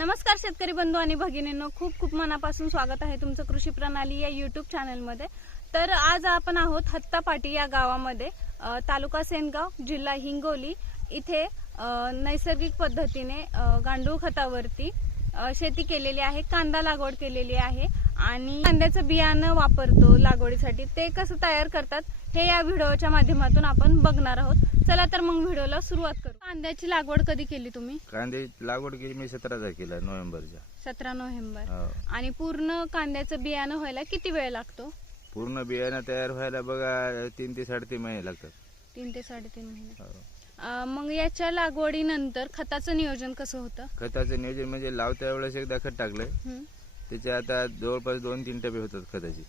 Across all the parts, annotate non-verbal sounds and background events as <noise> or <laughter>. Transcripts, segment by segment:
नमस्कार शेतकरी बंधू आणि भगिनींनो खूप खूप मनापासून स्वागत आहे तुमचं कृषी प्रणाली या युट्यूब चॅनलमध्ये तर आज आपण आहोत हत्तापाटी या गावामध्ये तालुका सेनगाव जिल्हा हिंगोली. इथे नैसर्गिक पद्धतीने गांडूळ खतावरती शेती केलेली आहे कांदा लागवड केलेली आहे. आणि कांद्याचं बियाणं वापरतो लागवडीसाठी. ते कसं तयार करतात हे या व्हिडिओच्या माध्यमातून आपण बघणार आहोत. चला तर मग व्हिडिओला सुरुवात करू. कांद्याची लागवड कधी केली तुम्ही? कांदे लागवड केली मी सतरा तारखेला नोव्हेंबरच्या. सतरा नोव्हेंबर. हो. आणि पूर्ण कांद्याचं बियाणं व्हायला किती वेळ लागतो? पूर्ण बियाणं तयार व्हायला बघा तीन ते साडेतीन महिने लागतात. तीन ते साडेतीन महिने. हो. अं, मग याच्या लागवडीनंतर खताचं नियोजन कसं होतं? खताचं नियोजन म्हणजे लावत्या वेळेस एकदा खत टाकलंय. त्याचे आता जवळपास दोन तीन टप्पे होतात खताचे.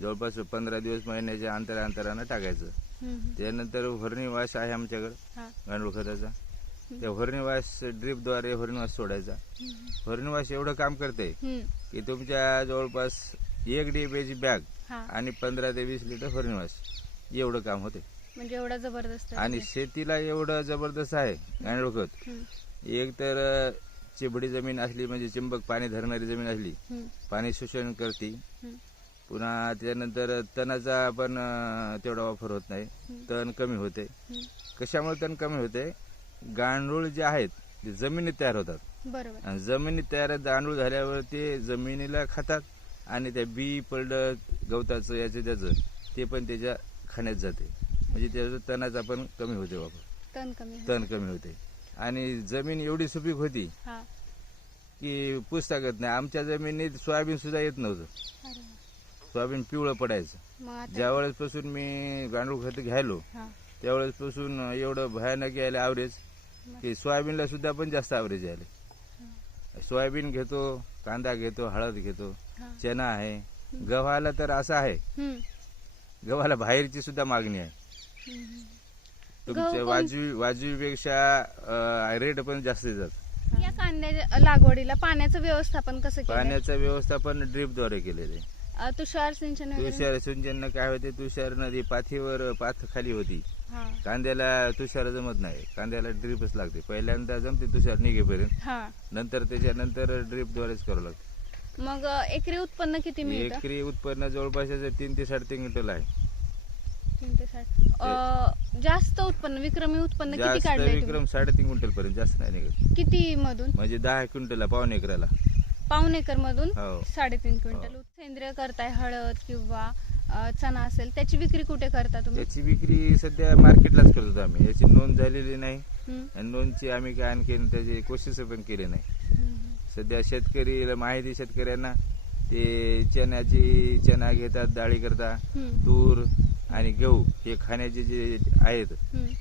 जवळपास पंधरा दिवस महिन्याच्या अंतरा अंतरानं टाकायचं त्यानंतर व्हरणी वास आहे आमच्याकडे गांडूळ खताचा. त्या व्हरणी वास ड्रीपद्वारे व्हरणी वास सोडायचा. हम्म, व्हरणी वास एवढं काम करते की तुमच्या जवळपास एक डीबीची बॅग आणि पंधरा ते वीस लिटर व्हरणी वास एवढं काम होते म्हणजे एवढा जबरदस्त आणि. शेतीला एवढं जबरदस्त आहे गांडूळ खत. एक तर चिबडी जमीन असली म्हणजे चिंबक पाणी धरणारी जमीन असली पाणी शोषण करते. पुन्हा त्यानंतर तणाचा पण तेवढा वापर होत नाही. तण कमी होते. कशामुळे तण कमी होते? गांडूळ जे आहेत ते जमिनीत तयार होतात. आणि जमिनीत तयार गांडूळ झाल्यावर ते जमिनीला खातात आणि त्या बी पडलं गवताचं याचं त्याचं ते पण त्याच्या खाण्यात जाते. म्हणजे त्याचं तणाचा पण कमी होते वापर. तण कमी होतं. आणि जमीन एवढी सुपीक होती हा. की पुस्तकत नाही. आमच्या जमिनीत सोयाबीन सुद्धा येत नव्हतं. अरे वा. सोयाबीन पिवळं पडायचं. मग आता? ज्या वेळेस पासून मी गांडूळ खत घ्यायलो हा. त्यावेळेस पासून एवढं भयानक यायला ॲव्हरेज की सोयाबीनला सुद्धा पण जास्त ॲव्हरेज यायले. सोयाबीन घेतो कांदा घेतो हळद घेतो हा. चना आहे. गव्हाला तर असं आहे. हम्म, गव्हाला बाहेरची सुद्धा मागणी आहे. हम्म. तुमच्या वाजवी वाजवीपेक्षा रेट पण जास्त देतात. या कांद्या लागवडीला पाण्याचं व्यवस्थापन कसं पाण्याचं व्यवस्थापन ड्रीपद्वारे केलेले तुषार सिंचन तुषार सिंचन काय होते? तुषार नदी पाथीवर पाथ खाली होती. कांद्याला तुषार जमत नाही. कांद्याला ड्रीपच लागते. पहिल्यांदा जमते तुषार निघेपर्यंत. हा. नंतर त्याच्यानंतर ड्रीपद्वारेच करावं लागतं. मग एकरी उत्पन्न किती मिळतं? एकरी उत्पन्न जवळपास तीन ते साडेतीन क्विंटल आहे. तीन ते जास्त उत्पन्न विक्रमी उत्पन्न किती जास्त काढलंय तुम्ही? विक्रम साडेतीन क्विंटल पर्यंत जास्त नाही निघत. किती मधून? म्हणजे दहा क्विंटल पावणे एकराला. पाऊन एकर मधून हो. साडेतीन क्विंटल सेंद्रिय करताय हळद किंवा अं, चणा असेल त्याची विक्री कुठे करता तुम्ही? त्याची विक्री सध्या मार्केटलाच करतो आम्ही. याची नोंद झालेली नाही. हम्म, आणि नोंदची आम्ही काय आणखीन त्याची कोशिश पण केली नाही. हम्म, सध्या शेतकरी माहिती शेतकऱ्यांना. ते चण्याची चना घेतात डाळी करता हम्म, तूर आणि गहू हे खाण्याचे जे आहेत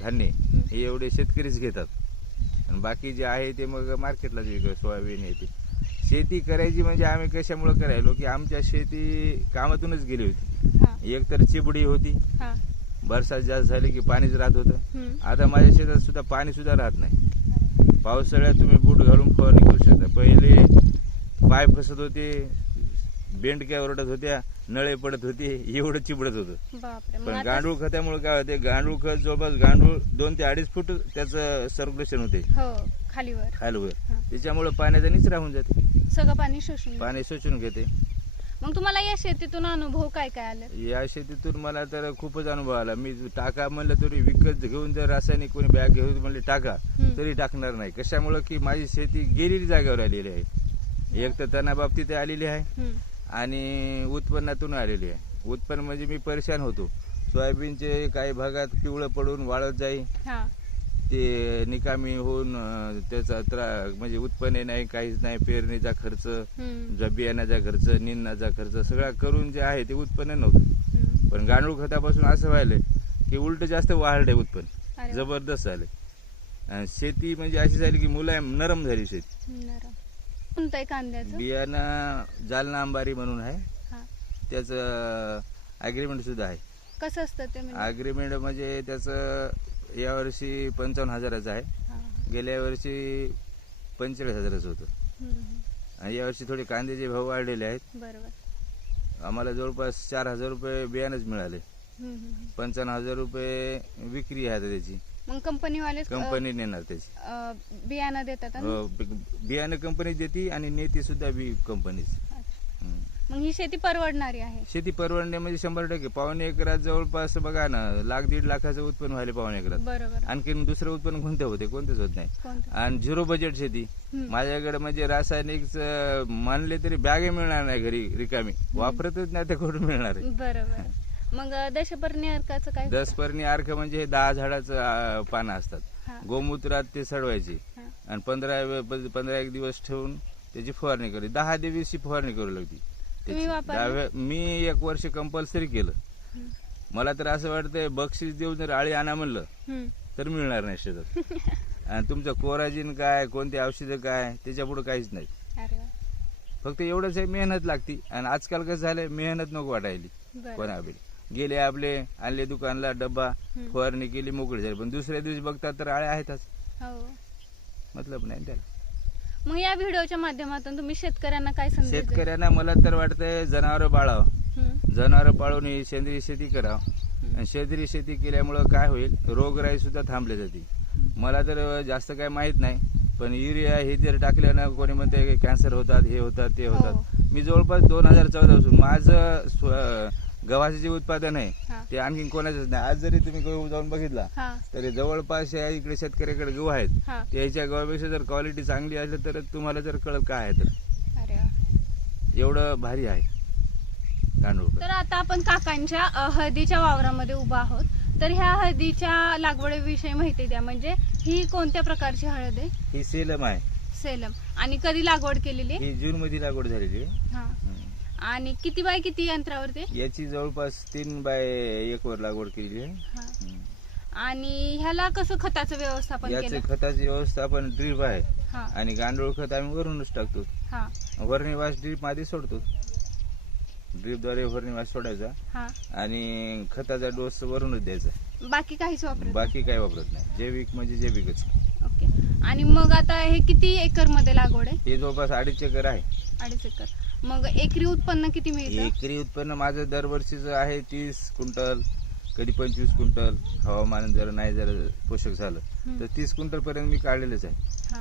धान्य हे एवढे शेतकरीच घेतात. आणि बाकी जे आहे ते मग मार्केटलाच विकत सोयाबीन येते शेती करायची म्हणजे आम्ही कशामुळे करायलो की आमच्या शेती कामातूनच गेली होती. एक तर चिबडी होती. बरसात जास्त झाली की पाणीच राहत होतं. आता माझ्या शेतात सुद्धा पाणी सुद्धा राहत नाही. पावसाळ्यात तुम्ही बूट घालून फवारणी करू शकता. पहिले पाय फसत होते बेंडक्या ओरडत होत्या. नळे पडत होते एवढं चिबडत होतं. बापरे मग पण आता- गांडूळ खतामुळे काय होते गांडूळ खत जवळपास गांडूळ दोन ते अडीच फूट त्याचं सर्क्युलेशन होते हो खालीवर. खालवर. हा. त्याच्यामुळे पाण्याचा निचरा होऊन जाते. सगळं पाणी शोषून घेतं. पाणी शोषून घेते. मग तुम्हाला या शेतीतून अनुभव काय काय आले? या शेतीतून मला तर खूपच अनुभव आला. मी टाका म्हणलं तरी विकत घेऊन जर रासायनिक कोणी बॅग घेऊन म्हणले टाका हम्म. तरी टाकणार नाही. कशामुळं? की माझी शेती गेलेली जागेवर आलेली आहे. एक तर त्यांना बाबतीत आलेली आहे. हम्म, आणि उत्पन्नातून आलेली आहे. उत्पन्न म्हणजे मी परेशान होतो. सोयाबीनचे काही भागात पिवळं पडून वाळत जाई. हा. ते निकामी होऊन अं, त्याचा त्रा म्हणजे उत्पन्न नाही काहीच नाही पेरणीचा खर्च हम्म, ज- बियाण्याचा खर्च निंदण्याचा खर्च सगळा करून जे आहे ते उत्पन्न नव्हतं. हम्म. पण गांडूळ खतापासून असं व्हायलंय की उलट जास्त वाढलंय उत्पन्न. अरे वा. जबरदस्त झालंय. आणि शेती म्हणजे अशी झाली की मुलायम नरम झाली शेती. नरम. कोणतं आहे कांद्याचं? बियाणं जालना अंबारी म्हणून आहे. हा. त्याचं अग्रीमेंट सुद्धा आहे. कसं असतं ते म्हणजे? अग्रीमेंट म्हणजे त्याचं यावर्षी पंचावन्न हजाराचं आहे. हा. गेल्या वर्षी पंचेचाळीस हजाराचं होतं. हम्म, हम्म. आणि यावर्षी थोडे कांद्याचे भाव वाढलेले आहेत. बरोबर. आम्हाला जवळपास चार हजार रुपये बियाणंच मिळाले. हम्म, हम्म, पंचावन्न हजार रुपये विक्री आहे आता त्याची. मग कंपनीवाले कंपनी नेणार त्याची. बियाणं देतात आणि- हो, बि- बियाणं कंपनी देते आणि नेते सुद्धा बी कंपनीच. मग ही शेती परवडणारी आहे? शेती परवडणे म्हणजे शंभर टक्के. पावणे एकरात जवळपास बघा ना लाख दीड लाखाचं उत्पन्न व्हायला पावणे एकरात. बरोबर. आणखीन दुसरं उत्पन्न कोणते होते? कोणतेच होत नाही. कोणतं आणि झिरो बजेट शेती. हम्म. माझ्याकडे म्हणजे रासायनिक मानले तरी बॅगे मिळणार नाही घरी रिकामी. वापरतच नाही ते कुठून मिळणार आहे? बरोबर. मग दशपर्णी अर्काचं काय दस पर्णी अर्क म्हणजे हे दहा झाडाचं पानं असतात. गोमूत्रात ते सडवायचे. आणि पंधरा पंधरा एक दिवस ठेवून त्याची फवारणी करायची दहा दिवशी फवारणी करू? दहाव्या- मी एक वर्ष कंपल्सरी केलं. मला तर असं वाटतंय बक्षीस देऊन जर आळी आणा म्हणलं. तर मिळणार नाही शेतात <laughs> आणि तुमचं कोराजिन काय कोणते औषधं काय त्याच्या पुढे काहीच नाही. फक्त एवढंच आहे मेहनत लागती आणि आजकाल कसं झालंय मेहनत नको वाटायली बरं. गेले आपले आणले दुकानला डब्बा. फवारणी केली मोकळी झाली पण दुसऱ्या दिवशी बघतात तर आळ्या आहेतच हो मतलब नाही त्याला मग या व्हिडिओच्या माध्यमातून तुम्ही शेतकऱ्यांना काय संदेश? शेतकऱ्यांना मला तर वाटतंय जनावर पाळावं. जनावर पाळून ही सेंद्रिय शेती करावं. आणि सेंद्रिय शेती केल्यामुळं काय होईल रोगराई सुद्धा थांबली जाते मला तर जास्त काय माहीत नाही पण युरिया हे जर टाकल्यानं कोणी म्हणते कॅन्सर होतात हे होतात ते हो. होतात मी जवळपास दोन हजार चौदा पासून माझं स्व- गव्हाचं जे उत्पादन आहे. ते आणखी कोणाचंच नाही. आज जरी तुम्ही गहू जाऊन बघितला हा. तरी जवळपास या इकडे शेतकऱ्याकडे गहू आहेत. त्याच्या गव्हापेक्षा जर क्वालिटी चांगली असली तर तुम्हाला जर कळत काय आहे तर. एवढं भारी आहे. गांडूळ तर आता आपण काकांच्या हळदीच्या वावरामध्ये उभा आहोत. तर ह्या हळदीच्या लागवडीविषयी माहिती द्या. म्हणजे ही कोणत्या प्रकारची हळद आहे? ही सेलम आहे. सेलम. आणि कधी लागवड केलेली? ही जून मध्ये लागवड झालेली आहे. आणि किती बाय किती अंतरावरती आहे? याची जवळपास तीन बाय एक वर लागवड केलेली आहे. हा. हम्म. आणि ह्याला कसं खताचं व्यवस्थापन याचे केलं? खताची व्यवस्थापन ड्रीप आहे. हा. आणि गांडूळ खत आम्ही वरूनच टाकतो. हा. वर्णिवास ड्रीपमध्ये सोडतो. ड्रीपद्वारे वर्णिवास सोडायचा. हा. आणि खताचा डोस वरूनच द्यायचा. बाकी काहीच वापरत बाकी काय वापरत नाही. जैविक म्हणजे जैविकच. ओके. आणि मग आता हे किती एकरमध्ये लागवड आहे? हे जवळपास अडीच एकर आहे. अडीच एकर. मग एकरी उत्पन्न किती मिळतं? एकरी उत्पन्न माझं दरवर्षीचं आहे तीस क्विंटल कधी पंचवीस क्विंटल हवामान जर नाही जर पोषक झालं. तर तीस क्विंटल पर्यंत मी काढलेलंच आहे. हा.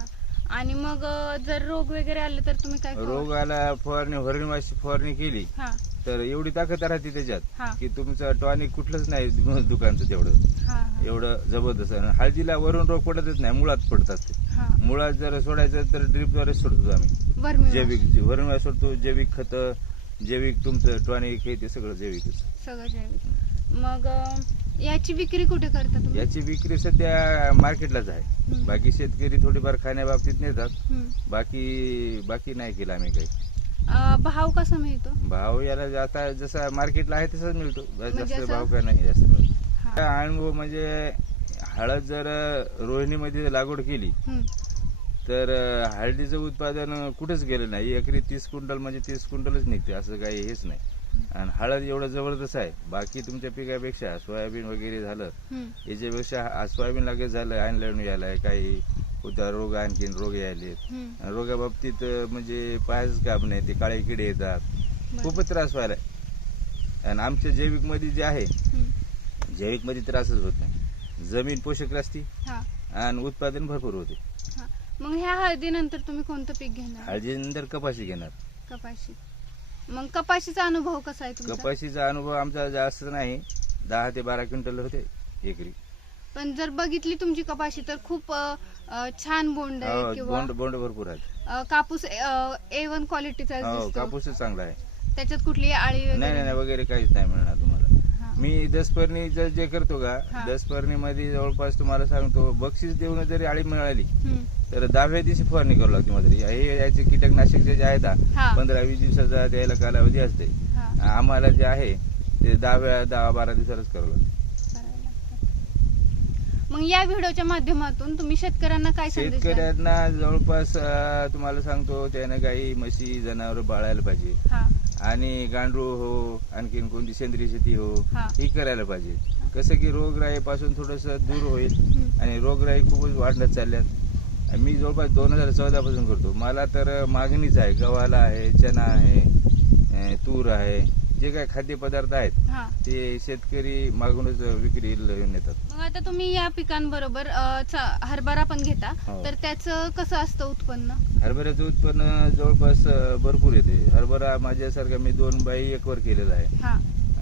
आणि मग अ, जर रोग वगैरे आले तर तुम्ही काय रोग आला फवारणी हरणीवाशी फवारणी केली हा. तर एवढी ताकद राहते हा. त्याच्यात की तुमचं टॉनिक कुठलंच नाही <laughs> दुकानचं तेवढं. हा एवढं जबरदस्त. आणि हळदीला वरून रोग पडतच नाही मुळात पडतात ते. हा. मुळात जर सोडायचं तर ड्रीपद्वारे सोडतो आम्ही. वर्मी जैविक वरून सोडतो जैविक खत जैविक तुमचं टॉनिक हे ते सगळं जैविकच सगळं जैविक. मग अ, याची विक्री कुठे करता तुम्ही? याची विक्री सध्या मार्केटलाच आहे. बाकी शेतकरी थोडीफार खाण्याबाबतीत नेतात. बाकी बाकी नाही केलं आम्ही काही. अ, भाव कसा मिळतो? भाव याला आता जसा मार्केटला आहे तसाच मिळतो. म्हणजे जास्त असं- भाव काय नाही जास्त मिळतो. हा. अनुभव म्हणजे हळद जर रोहिणीमध्ये लागवड केली हम्म. तर हळदीचं उत्पादन कुठेच गेलं नाही. एकरी तीस क्विंटल म्हणजे तीस क्विंटलच निघते असं काही हेच नाही. आणि हळद एवढं जबरदस्त आहे. बाकी तुमच्या पिकापेक्षा सोयाबीन वगैरे झालं. याच्यापेक्षा सोयाबीन लागेल झालं आणलं यायलाय काही उद्या रोग आणखीन रोग यायले. रोगाबाबतीत म्हणजे पायच काम नाही ते काळे किडे येतात. खूपच त्रास व्हायलाय आणि आमच्या जैविकमध्ये जे आहे. जैविकमध्ये त्रासच होत नाही. जमीन पोषक असते हा. आणि उत्पादन भरपूर होते. मग ह्या हळदीनंतर तुम्ही कोणतं पीक घेणार? हळदीनंतर कपाशी घेणार. कपाशी. मग कपाशीचा अनुभव कसा आहे तुमचा? कपाशीचा अनुभव आमचा जास्त नाही. दहा ते बारा क्विंटल होते एकरी. पण जर बघितली तुमची कपाशी तर खूप अ, अ, छान बोंड आहे हो, किंवा बोंड बोंड भरपूर आहे अ, कापूस ए वन क्वालिटीचा हो दिसतो. कापूसच चांगला आहे. त्याच्यात कुठली आळी नाही वगैरे? नाही वगैरे काहीच नाही मिळणार. मी दसपर्णी जर जे करतो का हा. दसपर्णी मध्ये जवळपास तुम्हाला सांगतो बक्षीस देऊन जरी आळी मिळाली हम्म. तर दहाव्या दिवशी फवारणी करावी लागते माझ्या हे याचे कीटकनाशक जे आहेत हा. पंधरा वीस दिवसाचा द्यायला कालावधी असते हा. आम्हाला जे आहे ते दहाव्या दहा बारा दिवसालाच करावं लागतं करावं लागतं. मग या व्हिडिओच्या माध्यमातून तुम्ही शेतकऱ्यांना काय संदेश द्याल? शेतकऱ्यांना जवळपास अं, तुम्हाला सांगतो त्यानं गाई म्हशी जनावर बाळायला पाहिजे हा आणि गांडूळ हो आणखीन कोणती सेंद्रिय शेती हो हा. ही करायला पाहिजे. कसं की रोगराईपासून थोडस दूर होईल. आणि रोगराई खूपच वाढत चालल्यात. आणि मी जवळपास दोन हजार चौदा पासून करतो. मला तर मागणीच आहे. गव्हाला आहे चना आहे अं, तूर आहे. जे काही खाद्यपदार्थ आहेत हा. ते शेतकरी मागूनच विक्रीला नेतात मग आता तुम्ही या पिकांबरोबर अ, चा- हरभरा पण घेता. हो. तर त्याचं कसं असतं उत्पन्न? हरभऱ्याचं उत्पन्न जवळपास अं, भरपूर येते. हरभरा माझ्यासारखा मी दोन बाई एकवर केलेला आहे. हा.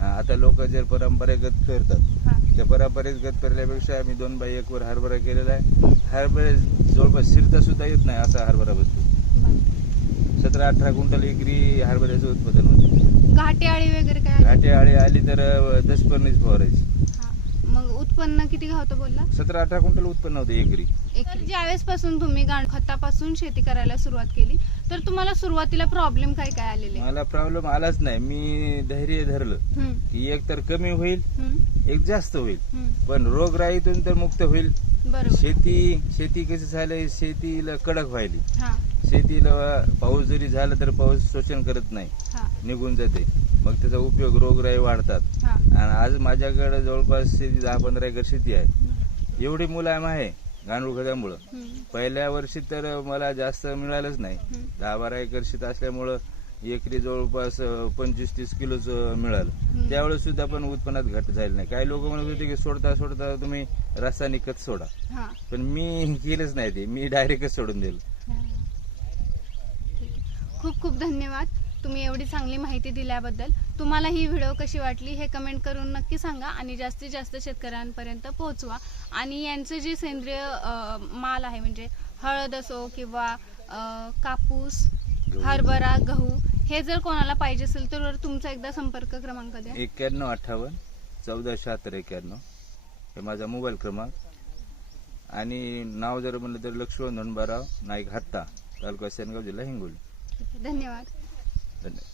अं, आता लोक जर परंपरेगत करतात हा. त्या परंपरेगत करण्यापेक्षा मी दोन बाई एकवर हरभरा केलेला आहे. हरभरे जवळपास शिरता सुद्धा येत नाही असा हरभरा बसतो. बरं. सतरा अठरा क्विंटल एकरी हरभऱ्याचं उत्पादन होते. घाटे आळी वगैरे काय? घाटे आळी आली तर अं, दस पर्णीच फवारायची. उत्पन्न किती घावतं बोलला? सतरा अठरा क्विंटल उत्पन्न होते एकरी. तर ज्यावेळेस पासून तुम्ही खतापासून शेती करायला सुरुवात केली तर तुम्हाला सुरुवातीला प्रॉब्लेम काय काय आलेले? मला प्रॉब्लेम आलाच नाही. मी धैर्य धरलं हम्म, की एक तर कमी होईल हम्म, एक जास्त होईल. हम्म. पण रोगराईतून तर मुक्त होईल. बरोबर. शेती शेती कशी झालंय शेतीला कडक व्हायली. हा. शेतीला पाऊस जरी झाला तर पाऊस शोषण करत नाही. हा. निघून जाते. मग त्याचा उपयोग रोगराई वाढतात. आणि आज माझ्याकडे जवळपास शेती दहा पंधरा एकर शेती आहे. एवढी मुलायम आहे गांडूळ खतामुळं. पहिल्या वर्षी तर मला जास्त मिळालंच नाही. दहा बारा एकर शेत असल्यामुळं एकरी जवळपास पंचवीस तीस किलोच मिळालं. त्यावेळेस सुद्धा पण उत्पन्नात घट झाली नाही. काही लोक म्हणत होते की सोडता सोडता तुम्ही रासायनिक खत सोडा पण मी केलंच नाही ते. मी डायरेक्टच सोडून दिलं. खूप खूप धन्यवाद. तुम्ही एवढी चांगली माहिती दिल्याबद्दल तुम्हाला ही व्हिडिओ कशी वाटली हे कमेंट करून नक्की सांगा आणि जास्तीत जास्त शेतकऱ्यांपर्यंत पोहोचवा. आणि यांचं जे सेंद्रिय माल आहे म्हणजे हळद असो किंवा कापूस. हरभरा गहू हे जर कोणाला पाहिजे असेल तर तुमचा एकदा संपर्क क्रमांक द्या. एक्क्याण्णव अठ्ठावन्न चौदा शहात्तर एक्क्याण्णव हे माझा मोबाईल क्रमांक. आणि नाव जर म्हणलं तर लक्ष्मण धनबाराव नाईक हत्ता तालुका सेनगाव जिल्हा हिंगोली. धन्यवाद. धन्यवाद